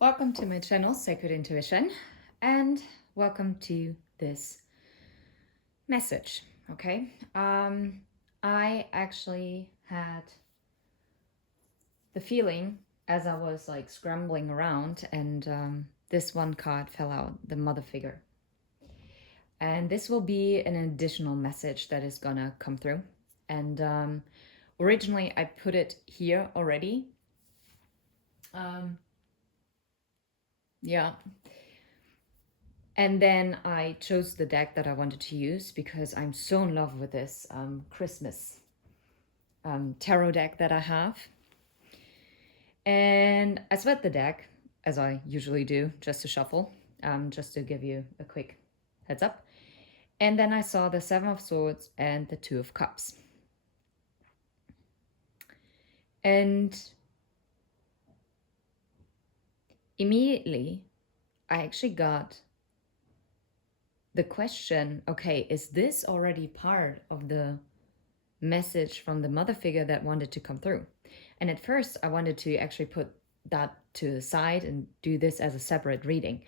Welcome to my channel, Sacred Intuition, and welcome to this message. Okay, I actually had the feeling as I was like scrambling around, and this one card fell out, the Mother figure, and this will be an additional message that is gonna come through. And originally, I put it here already. Yeah, and then I chose the deck that I wanted to use because I'm so in love with this Christmas tarot deck that I have. And I split the deck, as I usually do, just to shuffle, just to give you a quick heads up. And then I saw the Seven of Swords and the Two of Cups. And immediately, I actually got the question, okay, is this already part of the message from the mother figure that wanted to come through? And at first, I wanted to actually put that to the side and do this as a separate reading.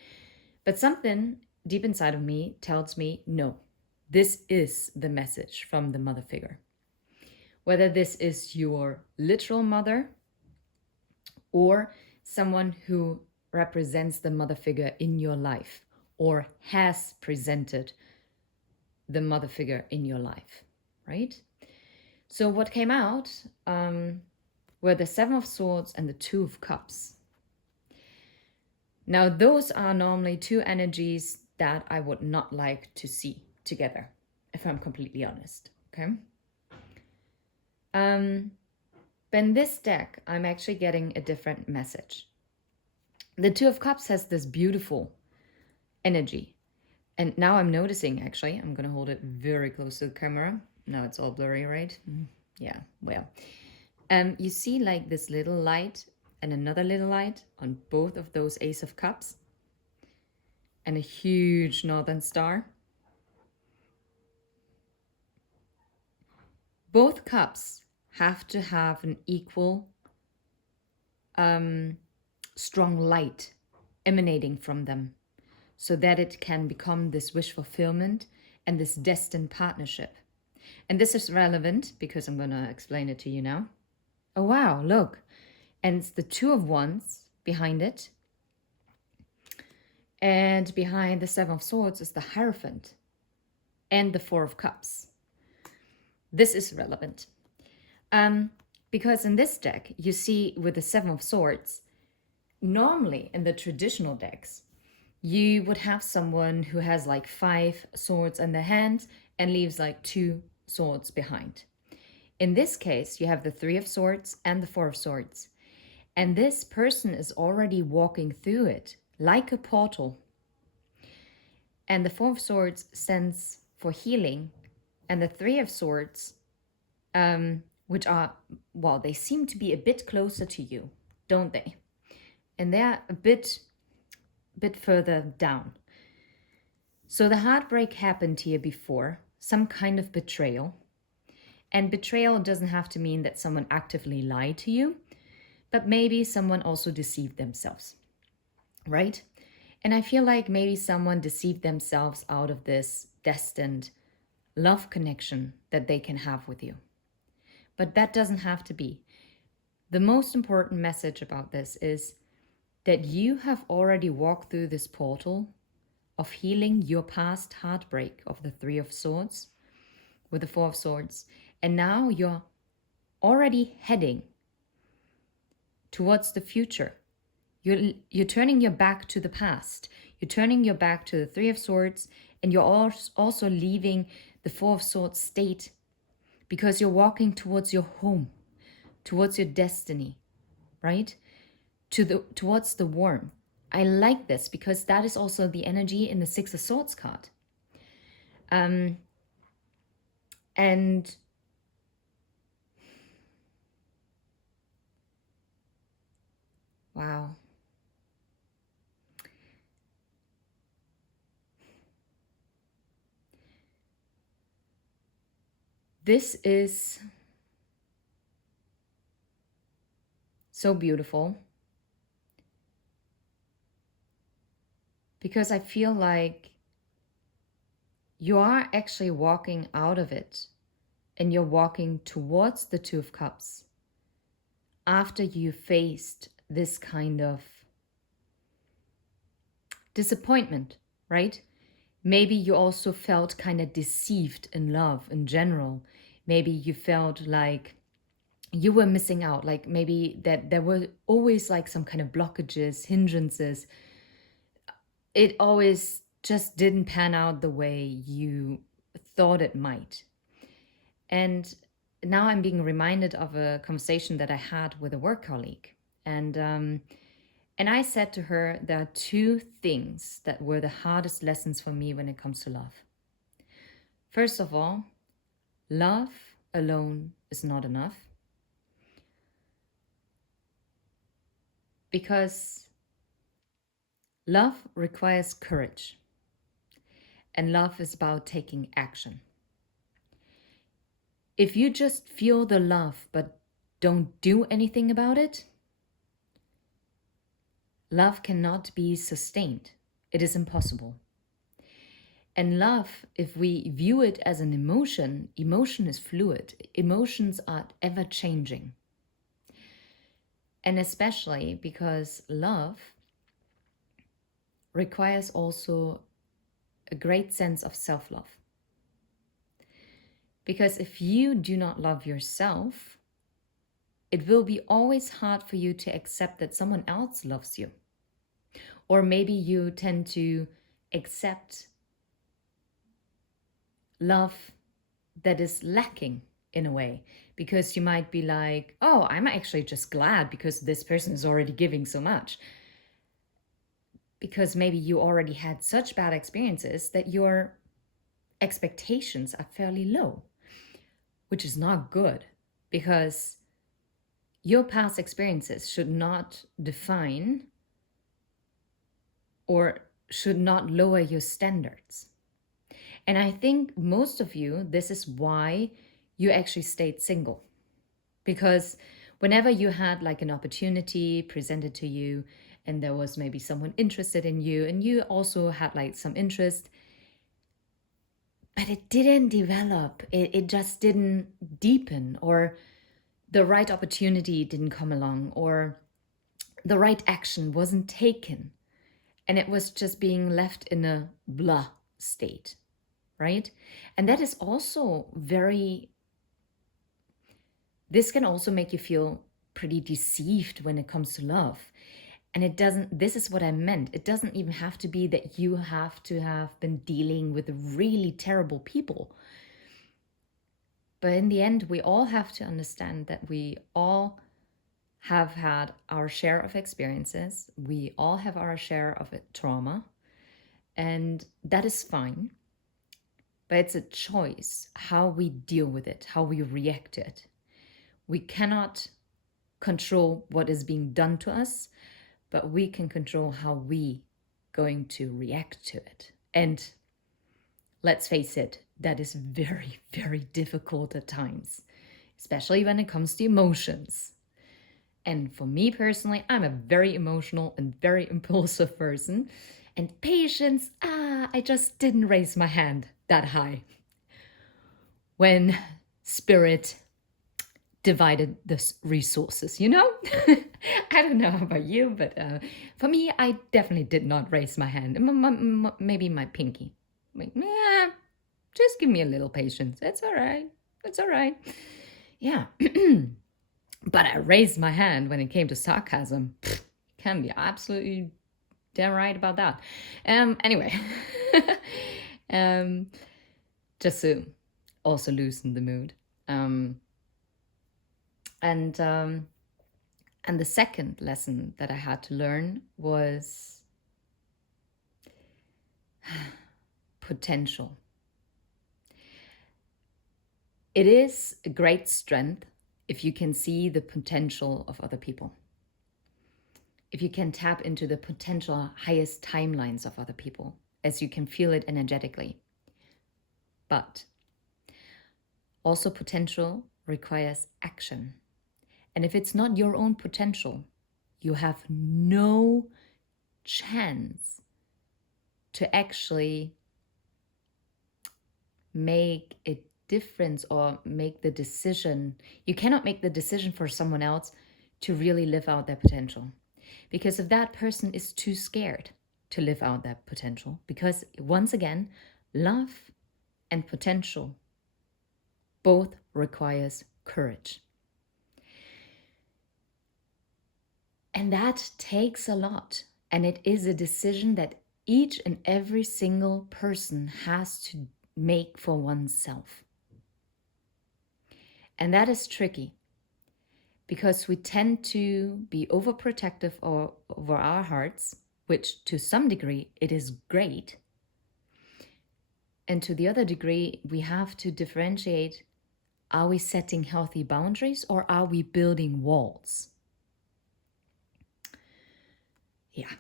But something deep inside of me tells me, no, this is the message from the mother figure. Whether this is your literal mother or someone who represents the mother figure in your life or has presented the mother figure in your life, right? So what came out were the Seven of Swords and the Two of Cups. Now, those are normally two energies that I would not like to see together, if I'm completely honest, okay? But in this deck, I'm actually getting a different message. The Two of Cups has this beautiful energy. And now I'm noticing, actually, I'm going to hold it very close to the camera. Now it's all blurry, right? Yeah, well. You see like this little light and another little light on both of those Ace of Cups and a huge northern star. Both cups have to have an equal strong light emanating from them so that it can become this wish fulfillment and this destined partnership. And this is relevant because I'm going to explain it to you now. Oh, wow, look. And it's the Two of Wands behind it. And behind the Seven of Swords is the Hierophant and the Four of Cups. This is relevant. Because in this deck, you see with the Seven of Swords, normally in the traditional decks, you would have someone who has like 5 swords in their hand and leaves like 2 swords behind. In this case, you have the Three of Swords and the Four of Swords. And this person is already walking through it like a portal. And the Four of Swords stands for healing. And the Three of Swords, which are, well, they seem to be a bit closer to you, don't they? And they're a bit further down. So the heartbreak happened here before, some kind of betrayal. And betrayal doesn't have to mean that someone actively lied to you, but maybe someone also deceived themselves, right? And I feel like maybe someone deceived themselves out of this destined love connection that they can have with you. But that doesn't have to be. The most important message about this is that you have already walked through this portal of healing your past heartbreak of the Three of Swords with the Four of Swords. And now you're already heading towards the future. You're turning your back to the past. You're turning your back to the Three of Swords, and you're also leaving the Four of Swords state because you're walking towards your home, towards your destiny, right? Towards the warmth. I like this because that is also the energy in the Six of Swords card. And wow. This is so beautiful. because I feel like you are actually walking out of it and you're walking towards the Two of Cups after you faced this kind of disappointment, right? Maybe you also felt kind of deceived in love in general. Maybe you felt like you were missing out, like maybe that there were always like some kind of blockages, hindrances. It always just didn't pan out the way you thought it might. And now I'm being reminded of a conversation that I had with a work colleague. And I said to her, there are two things that were the hardest lessons for me when it comes to love. First of all, love alone is not enough. Because love requires courage. And love is about taking action. If you just feel the love but don't do anything about it, love cannot be sustained. It is impossible. And love, if we view it as an emotion, emotion is fluid. Emotions are ever changing. And especially because love requires also a great sense of self-love. Because if you do not love yourself, it will be always hard for you to accept that someone else loves you. Or maybe you tend to accept love that is lacking in a way, because you might be like, oh, I'm actually just glad because this person is already giving so much. Because maybe you already had such bad experiences that your expectations are fairly low, which is not good, because your past experiences should not define or should not lower your standards. And I think most of you, this is why you actually stayed single. Because whenever you had like an opportunity presented to you and there was maybe someone interested in you and you also had like some interest, but it didn't develop, it just didn't deepen, or the right opportunity didn't come along, or the right action wasn't taken, and it was just being left in a blah state, right? And that is also this can also make you feel pretty deceived when it comes to love. And this is what I meant. It doesn't even have to be that you have to have been dealing with really terrible people. But in the end, we all have to understand that we all have had our share of experiences. We all have our share of trauma. And that is fine. But it's a choice how we deal with it, how we react to it. We cannot control what is being done to us, but we can control how we going to react to it. And let's face it, that is very, very difficult at times, especially when it comes to emotions. And for me personally, I'm a very emotional and very impulsive person. And patience, I just didn't raise my hand that high when spirit divided the resources, you know? I don't know about you, but for me, I definitely did not raise my hand. Maybe my pinky. Like, yeah, just give me a little patience. It's all right. It's all right. Yeah. But I raised my hand when it came to sarcasm. Can be absolutely damn right about that. Anyway, just to also loosen the mood. And the second lesson that I had to learn was potential. It is a great strength if you can see the potential of other people. If you can tap into the potential highest timelines of other people, as you can feel it energetically. But also potential requires action. And if it's not your own potential, you have no chance to actually make a difference or make the decision. You cannot make the decision for someone else to really live out their potential. Because if that person is too scared to live out that potential, because once again, love and potential both requires courage. And that takes a lot. And it is a decision that each and every single person has to make for oneself. And that is tricky because we tend to be overprotective over our hearts, which to some degree it is great. And to the other degree, we have to differentiate, are we setting healthy boundaries or are we building walls? Yeah,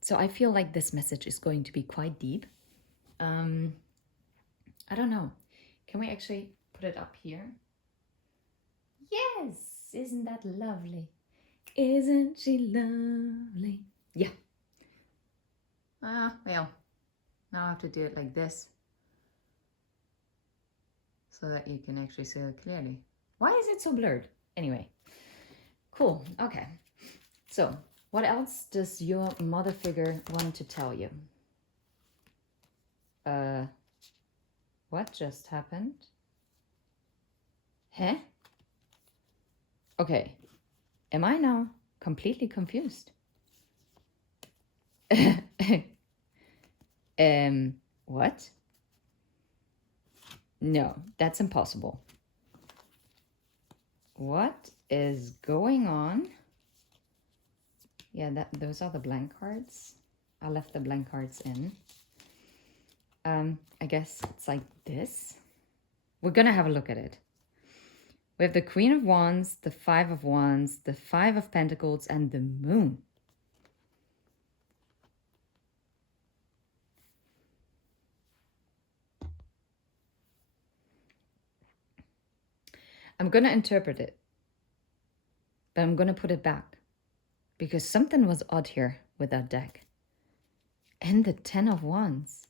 so I feel like this message is going to be quite deep. I don't know. Can we actually put it up here? Yes, isn't that lovely? Isn't she lovely? Yeah. Well, now I have to do it like this so that you can actually see it clearly. Why is it so blurred? Anyway, cool. Okay. So, what else does your mother figure want to tell you? What just happened? Huh? Okay. Am I now completely confused? What? No, that's impossible. What is going on? Yeah, those are the blank cards. I left the blank cards in. I guess it's like this. We're gonna have a look at it. We have the Queen of Wands, the Five of Wands, the Five of Pentacles, and the Moon. I'm going to interpret it, but I'm going to put it back because something was odd here with that deck. And the Ten of Wands.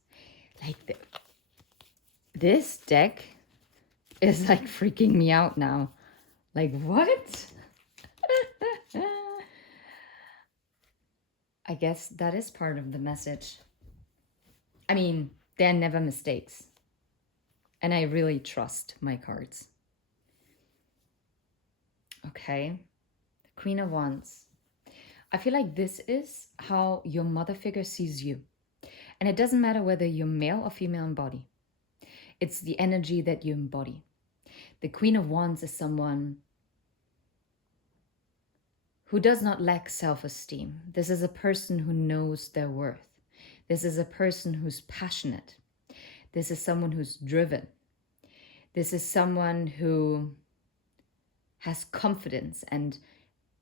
Like, this deck is like freaking me out now. Like, what? I guess that is part of the message. I mean, there are never mistakes. And I really trust my cards. Okay, the Queen of Wands. I feel like this is how your mother figure sees you. And it doesn't matter whether you're male or female in body. It's the energy that you embody. The Queen of Wands is someone who does not lack self-esteem. This is a person who knows their worth. This is a person who's passionate. This is someone who's driven. This is someone who has confidence and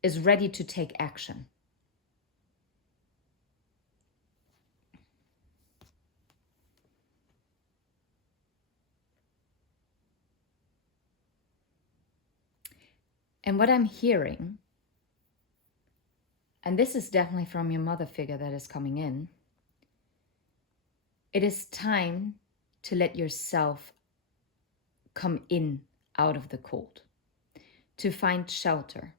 is ready to take action. And what I'm hearing, and this is definitely from your mother figure that is coming in, it is time to let yourself come in out of the cold, to find shelter,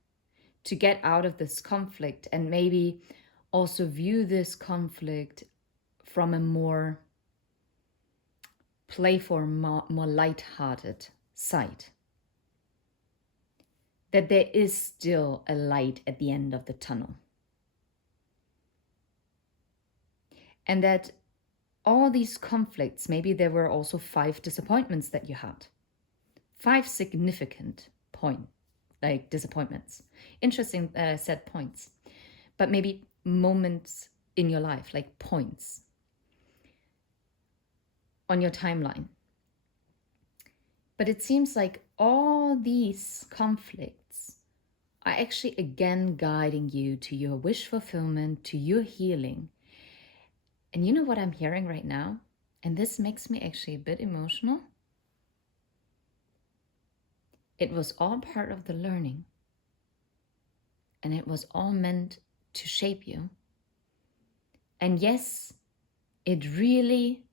to get out of this conflict, and maybe also view this conflict from a more playful, more light-hearted side. That there is still a light at the end of the tunnel. And that all these conflicts, maybe there were also 5 disappointments that you had. 5 significant disappointments. Interesting set points. But maybe moments in your life, like points on your timeline. But it seems like all these conflicts are actually again guiding you to your wish fulfillment, to your healing. And you know what I'm hearing right now? And this makes me actually a bit emotional. It was all part of the learning. And it was all meant to shape you. And yes, it really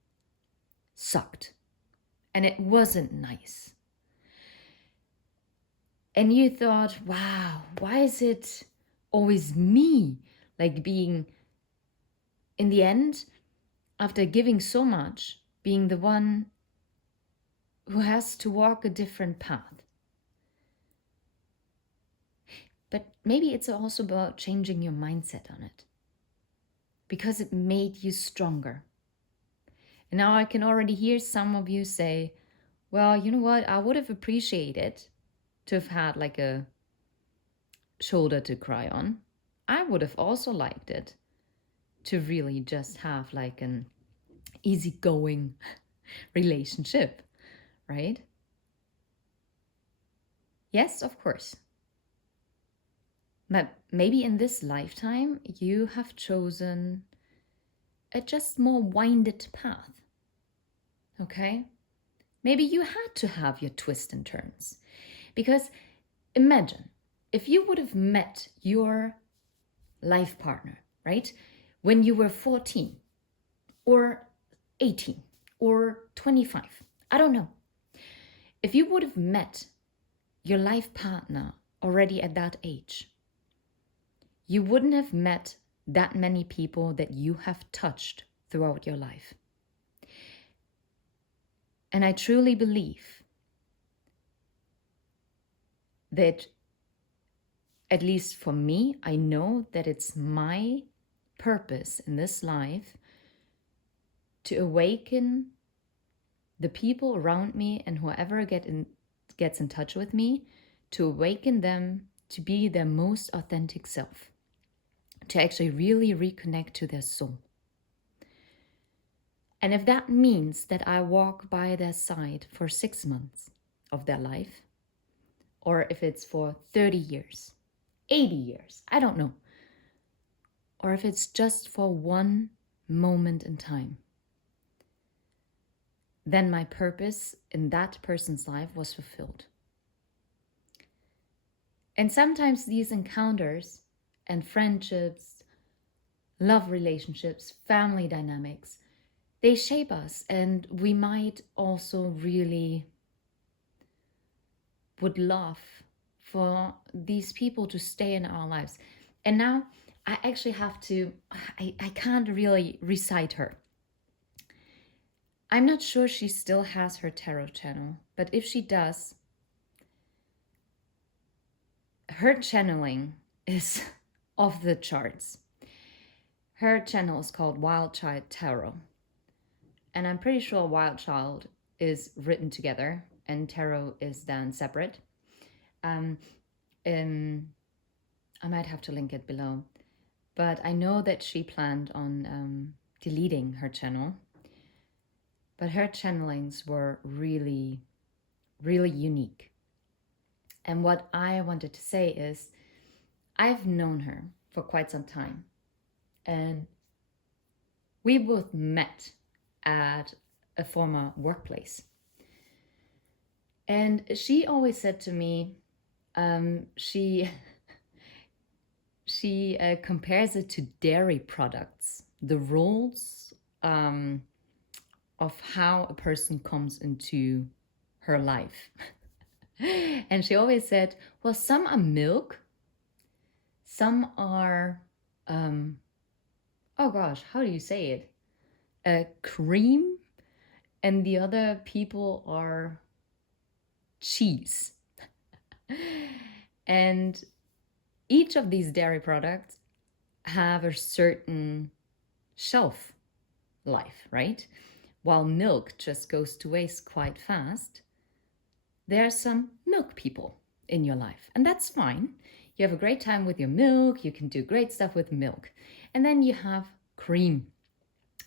sucked and it wasn't nice. And you thought, wow, why is it always me? Like being, in the end, after giving so much, being the one who has to walk a different path. But maybe it's also about changing your mindset on it, because it made you stronger. And now I can already hear some of you say, well, you know what? I would have appreciated to have had like a shoulder to cry on. I would have also liked it to really just have like an easygoing relationship, right? Yes, of course. But maybe in this lifetime, you have chosen a just more winded path. Okay? Maybe you had to have your twists and turns. Because imagine if you would have met your life partner, right? When you were 14 or 18 or 25. I don't know. If you would have met your life partner already at that age, you wouldn't have met that many people that you have touched throughout your life. And I truly believe that, at least for me, I know that it's my purpose in this life to awaken the people around me and whoever gets in touch with me, to awaken them to be their most authentic self, to actually really reconnect to their soul. And if that means that I walk by their side for 6 months of their life, or if it's for 30 years, 80 years, I don't know, or if it's just for one moment in time, then my purpose in that person's life was fulfilled. And sometimes these encounters and friendships, love relationships, family dynamics, they shape us, and we might also really would love for these people to stay in our lives. And now I actually have to, I can't really recite her. I'm not sure she still has her tarot channel, but if she does, her channeling is off the charts. Her channel is called Wild Child Tarot. And I'm pretty sure Wild Child is written together and tarot is then separate. I might have to link it below. But I know that she planned on deleting her channel. But her channelings were really, really unique. And what I wanted to say is, I've known her for quite some time. And we both met at a former workplace. And she always said to me, she compares it to dairy products, the rules of how a person comes into her life. And she always said, well, some are milk, some are, oh gosh, how do you say it? Cream, and the other people are cheese. And each of these dairy products have a certain shelf life, right? While milk just goes to waste quite fast, there are some milk people in your life, and that's fine. You have a great time with your milk, you can do great stuff with milk. And then you have cream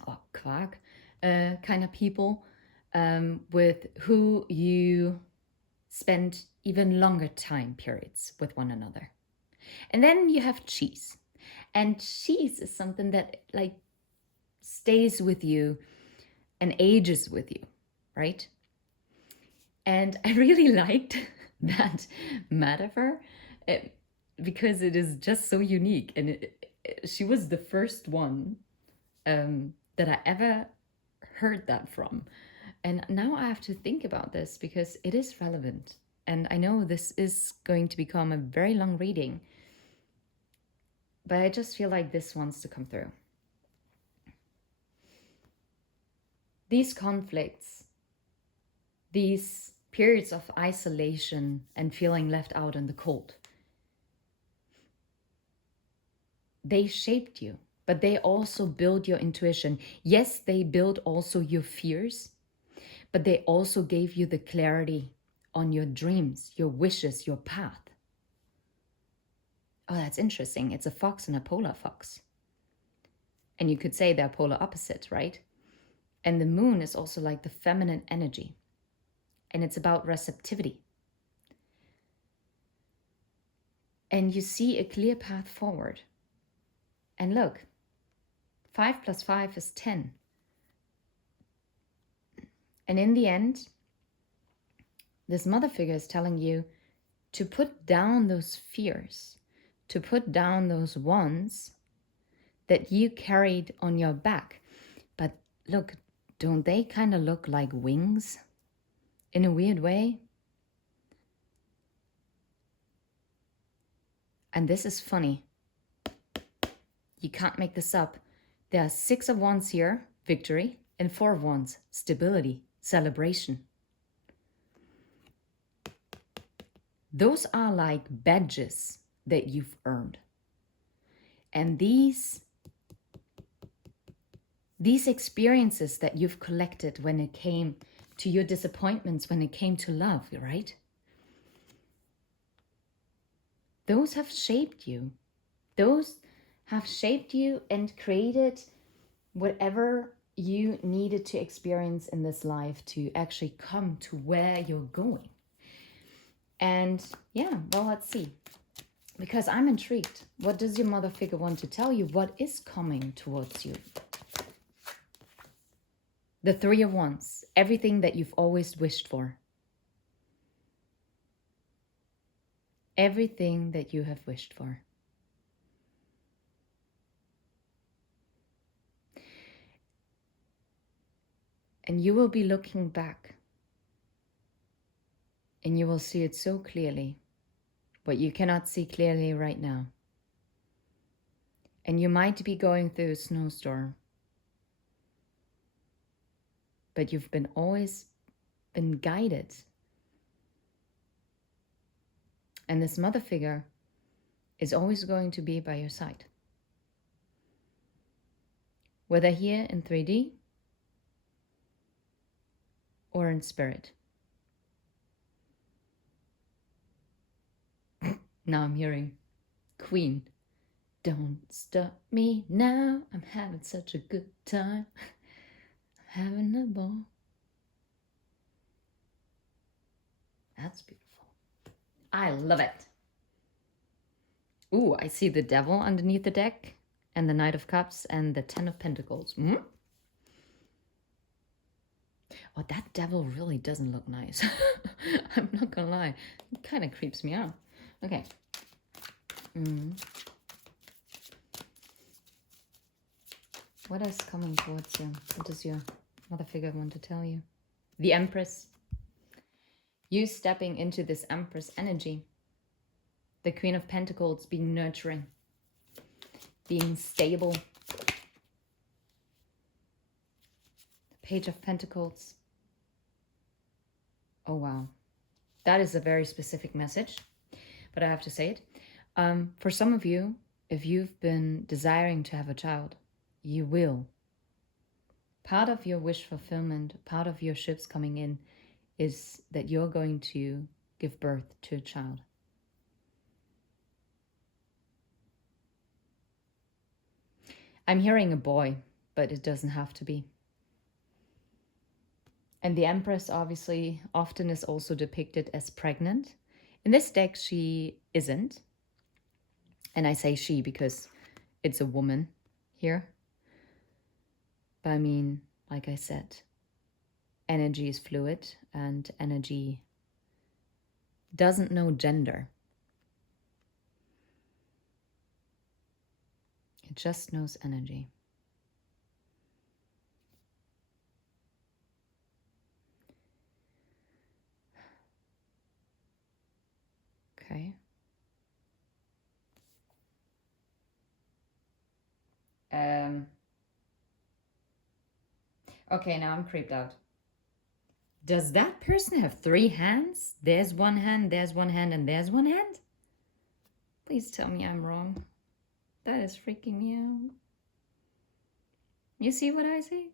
or kvark kind of people with who you spend even longer time periods with one another. And then you have cheese. And cheese is something that like stays with you and ages with you, right? And I really liked that metaphor because it is just so unique. And she was the first one that I ever heard that from. And now I have to think about this because it is relevant. And I know this is going to become a very long reading, but I just feel like this wants to come through. These conflicts, these periods of isolation and feeling left out in the cold, they shaped you, but they also build your intuition. Yes, they build also your fears, but they also gave you the clarity on your dreams, your wishes, your path. Oh, that's interesting. It's a fox and a polar fox. And you could say they're polar opposites, right? And the moon is also like the feminine energy. And it's about receptivity. And you see a clear path forward. And look, 5 plus 5 is 10. And in the end, this mother figure is telling you to put down those fears, to put down those wands that you carried on your back. But look, don't they kind of look like wings in a weird way? And this is funny. You can't make this up. There are 6 of wands here, victory, and 4 of wands, stability, celebration. Those are like badges that you've earned. And these experiences that you've collected when it came to your disappointments, when it came to love, right? Those have shaped you. Those have shaped you and created whatever you needed to experience in this life to actually come to where you're going. And yeah, well, let's see. Because I'm intrigued. What does your mother figure want to tell you? What is coming towards you? The 3 of Wands, everything that you've always wished for. Everything that you have wished for. And you will be looking back and you will see it so clearly, but you cannot see clearly right now. And you might be going through a snowstorm, but you've always been guided. And this mother figure is always going to be by your side. Whether here in 3D or in spirit. Now I'm hearing Queen. Don't stop me now. I'm having such a good time. I'm having a ball. That's beautiful. I love it. Ooh, I see the Devil underneath the deck, and the Knight of Cups, and the 10 of Pentacles. Oh, that Devil really doesn't look nice. I'm not gonna lie. It kind of creeps me out. Okay. What is coming towards you? What does your mother figure want to tell you? The Empress. You stepping into this Empress energy. The Queen of Pentacles being nurturing. Being stable. The Page of Pentacles. Oh, wow. That is a very specific message, but I have to say it. For some of you, if you've been desiring to have a child, you will. Part of your wish fulfillment, part of your ships coming in is that you're going to give birth to a child. I'm hearing a boy, but it doesn't have to be. And the Empress obviously often is also depicted as pregnant. In this deck, she isn't. And I say she because it's a woman here. But I mean, like I said, energy is fluid and energy doesn't know gender. It just knows energy. Okay. Okay, now I'm creeped out. Does that person have 3 hands? There's one hand, there's one hand, and there's one hand? Please tell me I'm wrong. That is freaking me out. You see what I see?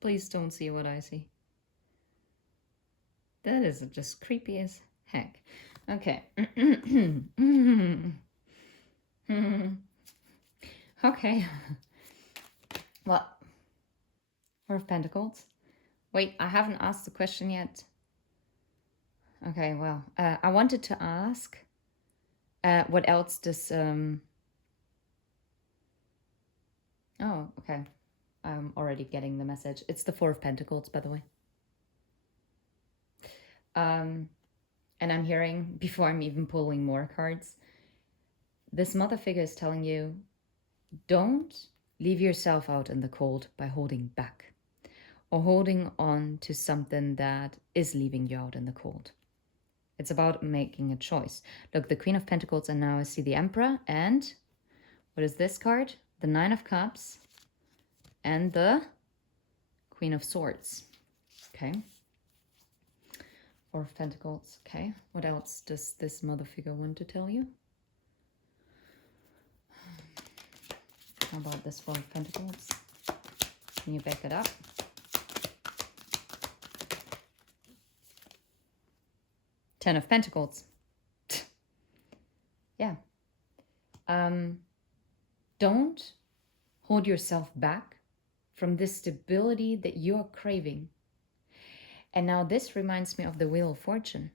Please don't see what I see. That is just creepy as heck. Okay. Okay. Well, Four of Pentacles. Wait, I haven't asked the question yet. Okay, well, I wanted to ask what else does... Oh, okay. I'm already getting the message. It's the Four of Pentacles, by the way. And I'm hearing, before I'm even pulling more cards, this mother figure is telling you, don't leave yourself out in the cold by holding back or holding on to something that is leaving you out in the cold. It's about making a choice. Look, the Queen of Pentacles, and now I see the Emperor, and what is this card? The Nine of Cups and the Queen of Swords. Okay. Four of Pentacles. Okay. What else does this mother figure want to tell you? How about this Four of Pentacles? Can you back it up? Ten of Pentacles. Yeah. Don't hold yourself back from this stability that you're craving. And now this reminds me of the Wheel of Fortune.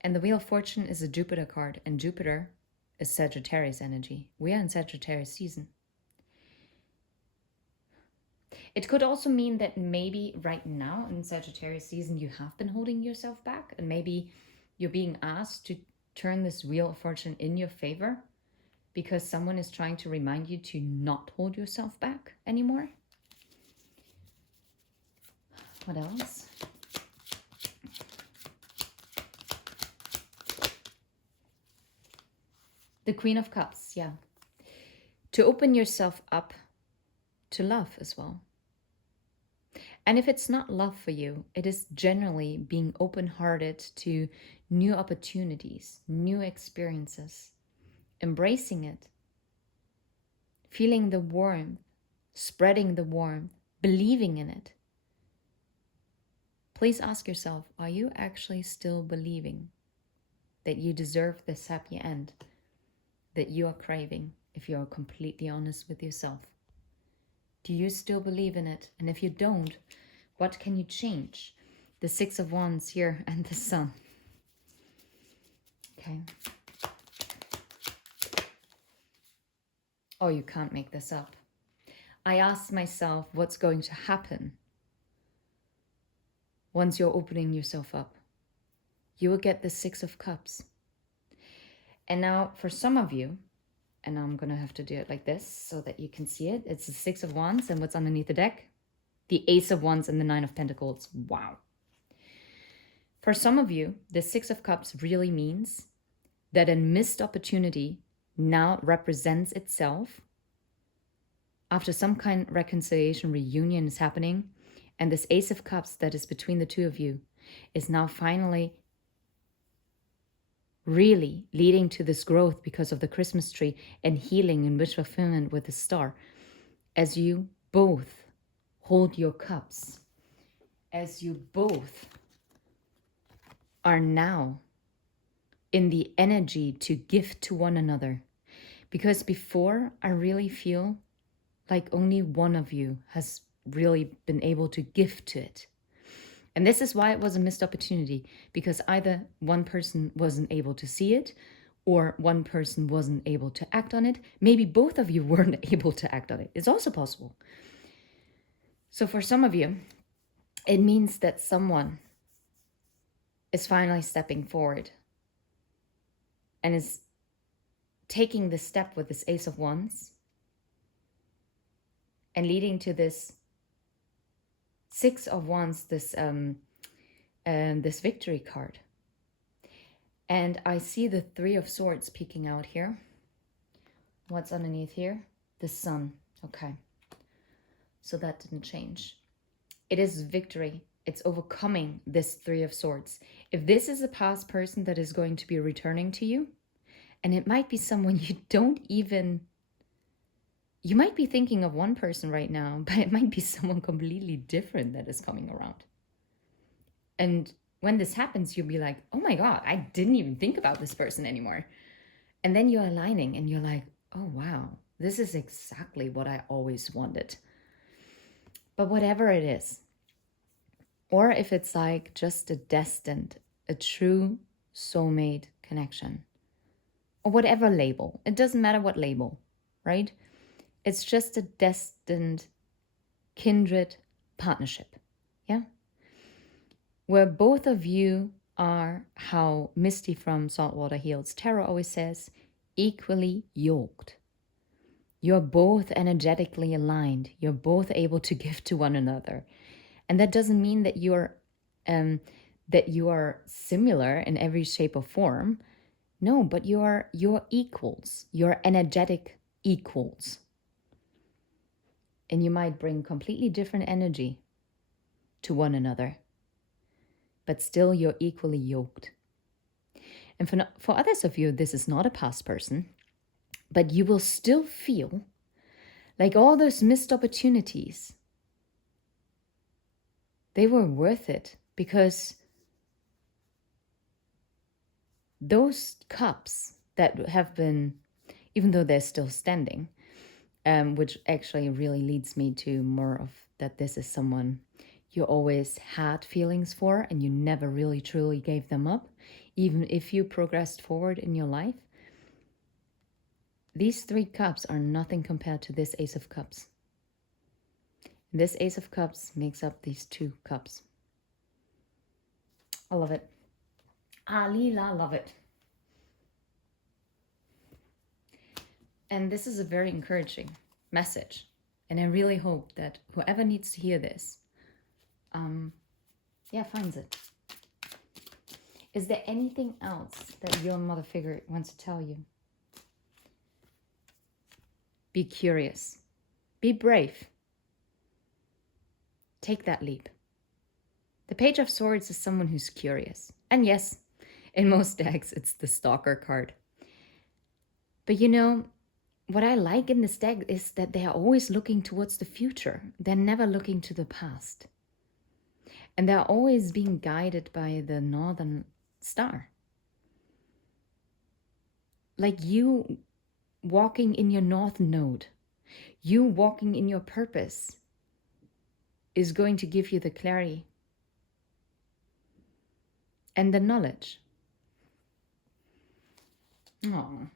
And the Wheel of Fortune is a Jupiter card, and Jupiter is Sagittarius energy. We are in Sagittarius season. It could also mean that maybe right now in Sagittarius season you have been holding yourself back, and maybe you're being asked to turn this Wheel of Fortune in your favor because someone is trying to remind you to not hold yourself back anymore. What else? The Queen of Cups, yeah. To open yourself up to love as well. And if it's not love for you, it is generally being open-hearted to new opportunities, new experiences, embracing it, feeling the warmth, spreading the warmth, believing in it. Please ask yourself, are you actually still believing that you deserve this happy end that you are craving, if you are completely honest with yourself? Do you still believe in it? And if you don't, what can you change? The Six of Wands here and the Sun. Okay. Oh, you can't make this up. I asked myself what's going to happen once you're opening yourself up. You will get the Six of Cups. And now for some of you, and I'm going to have to do it like this so that you can see it. It's the Six of Wands, and what's underneath the deck? The Ace of Wands and the Nine of Pentacles. Wow. For some of you, the Six of Cups really means that a missed opportunity now represents itself after some kind of reconciliation, reunion is happening. And this Ace of Cups that is between the two of you is now finally really leading to this growth because of the Christmas tree and healing and wish fulfillment with the star. As you both hold your cups, as you both are now in the energy to give to one another. Because before, I really feel like only one of you has really been able to give to it. And this is why it was a missed opportunity, because either one person wasn't able to see it or one person wasn't able to act on it. Maybe both of you weren't able to act on it. It's also possible. So for some of you, it means that someone is finally stepping forward and is taking the step with this Ace of Wands and leading to this Six of Wands, this victory card. And I see the Three of Swords peeking out here. What's underneath here? The Sun. Okay. So that didn't change. It is victory. It's overcoming this Three of Swords. If this is a past person that is going to be returning to you, and it might be someone you don't even... You might be thinking of one person right now, but it might be someone completely different that is coming around. And when this happens, you'll be like, oh my God, I didn't even think about this person anymore. And then you're aligning and you're like, oh wow, this is exactly what I always wanted. But whatever it is, or if it's like just a destined, a true soulmate connection, or whatever label, it doesn't matter what label, right? It's just a destined kindred partnership, yeah? Where both of you are, how Misty from Saltwater Heals Tarot always says, equally yoked. You're both energetically aligned. You're both able to give to one another. And that doesn't mean that you are similar in every shape or form. No, but you're equals. You're energetic equals. And you might bring completely different energy to one another, but still you're equally yoked. And for others of you, this is not a past person, but you will still feel like all those missed opportunities, they were worth it, because those cups that have been, even though they're still standing, which actually really leads me to more of that this is someone you always had feelings for and you never really truly gave them up, even if you progressed forward in your life. These 3 cups are nothing compared to this Ace of Cups. This Ace of Cups makes up these 2 cups. I love it. I love it. And this is a very encouraging message. And I really hope that whoever needs to hear this, finds it. Is there anything else that your mother figure wants to tell you? Be curious. Be brave. Take that leap. The Page of Swords is someone who's curious. And yes, in most decks, it's the Stalker card. But you know, what I like in this deck is that they are always looking towards the future. They're never looking to the past. And they're always being guided by the Northern Star. Like you walking in your North Node, you walking in your purpose is going to give you the clarity and the knowledge. Oh,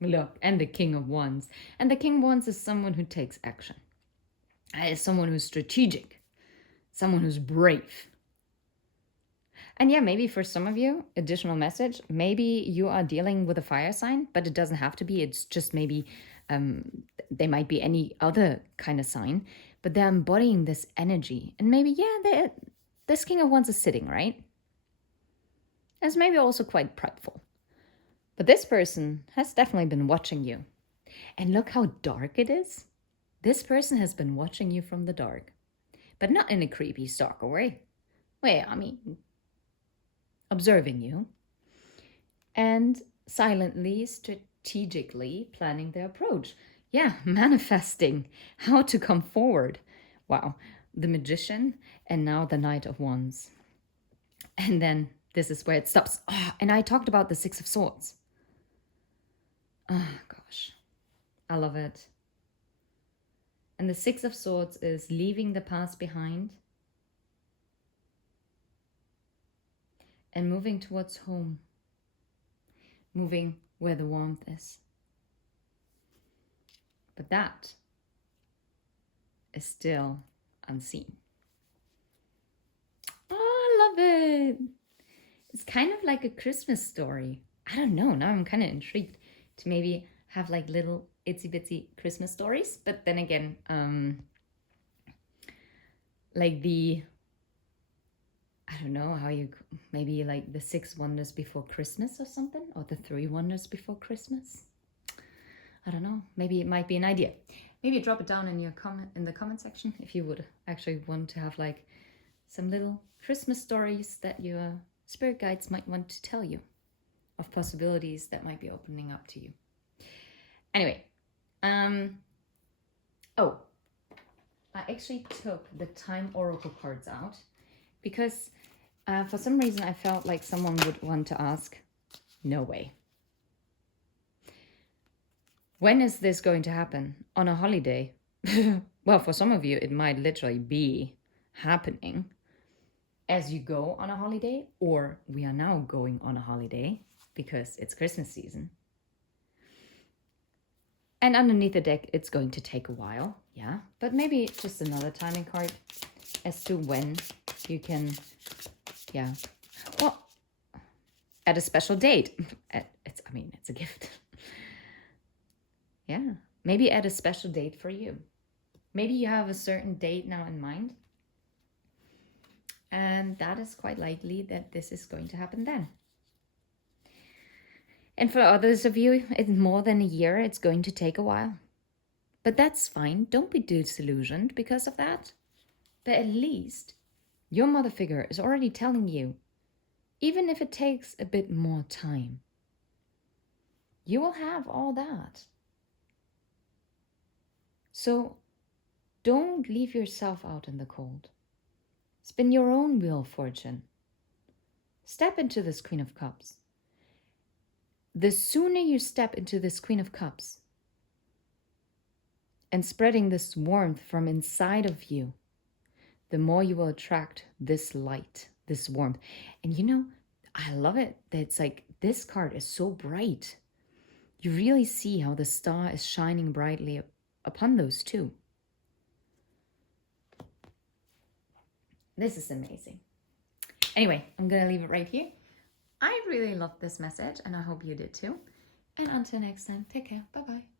look, and the King of Wands. And the King of Wands is someone who takes action. Is someone who's strategic, someone who's brave. And yeah, maybe for some of you, additional message, maybe you are dealing with a fire sign, but it doesn't have to be. It's just maybe they might be any other kind of sign, but they're embodying this energy. And maybe, yeah, this King of Wands is sitting, right? It's maybe also quite prideful. But this person has definitely been watching you. And look how dark it is. This person has been watching you from the dark, but not in a creepy stalker way. Well, I mean, observing you and silently, strategically planning their approach. Yeah, manifesting how to come forward. Wow, the Magician and now the Knight of Wands. And then this is where it stops. Oh, and I talked about the Six of Swords. Oh, gosh. I love it. And the Six of Swords is leaving the past behind and moving towards home. Moving where the warmth is. But that is still unseen. Oh, I love it. It's kind of like a Christmas story. I don't know. Now I'm kind of intrigued to maybe have like little itsy bitsy Christmas stories. But then again, like the I don't know how you, maybe like the 6 wonders before Christmas or something, or the 3 wonders before Christmas. I don't know. Maybe it might be an idea. Maybe drop it down in your in the comment section if you would actually want to have like some little Christmas stories that your spirit guides might want to tell you, of possibilities that might be opening up to you. Anyway, oh, I actually took the Time Oracle cards out because for some reason I felt like someone would want to ask, no way. When is this going to happen? On a holiday? Well, for some of you, it might literally be happening as you go on a holiday, or we are now going on a holiday because it's Christmas season. And underneath the deck, it's going to take a while, yeah? But maybe just another timing card as to when you can, yeah. Well, at a special date. It's a gift. Yeah, maybe at a special date for you. Maybe you have a certain date now in mind. And that is quite likely that this is going to happen then. And for others of you, in more than a year, it's going to take a while. But that's fine. Don't be disillusioned because of that. But at least your mother figure is already telling you, even if it takes a bit more time, you will have all that. So don't leave yourself out in the cold. Spin your own wheel of fortune. Step into this Queen of Cups. The sooner you step into this Queen of Cups and spreading this warmth from inside of you, the more you will attract this light, this warmth. And you know, I love it that it's like this card is so bright. You really see how the star is shining brightly upon those two. This is amazing. Anyway, I'm going to leave it right here. I really loved this message and I hope you did too. And until next time, take care. Bye-bye.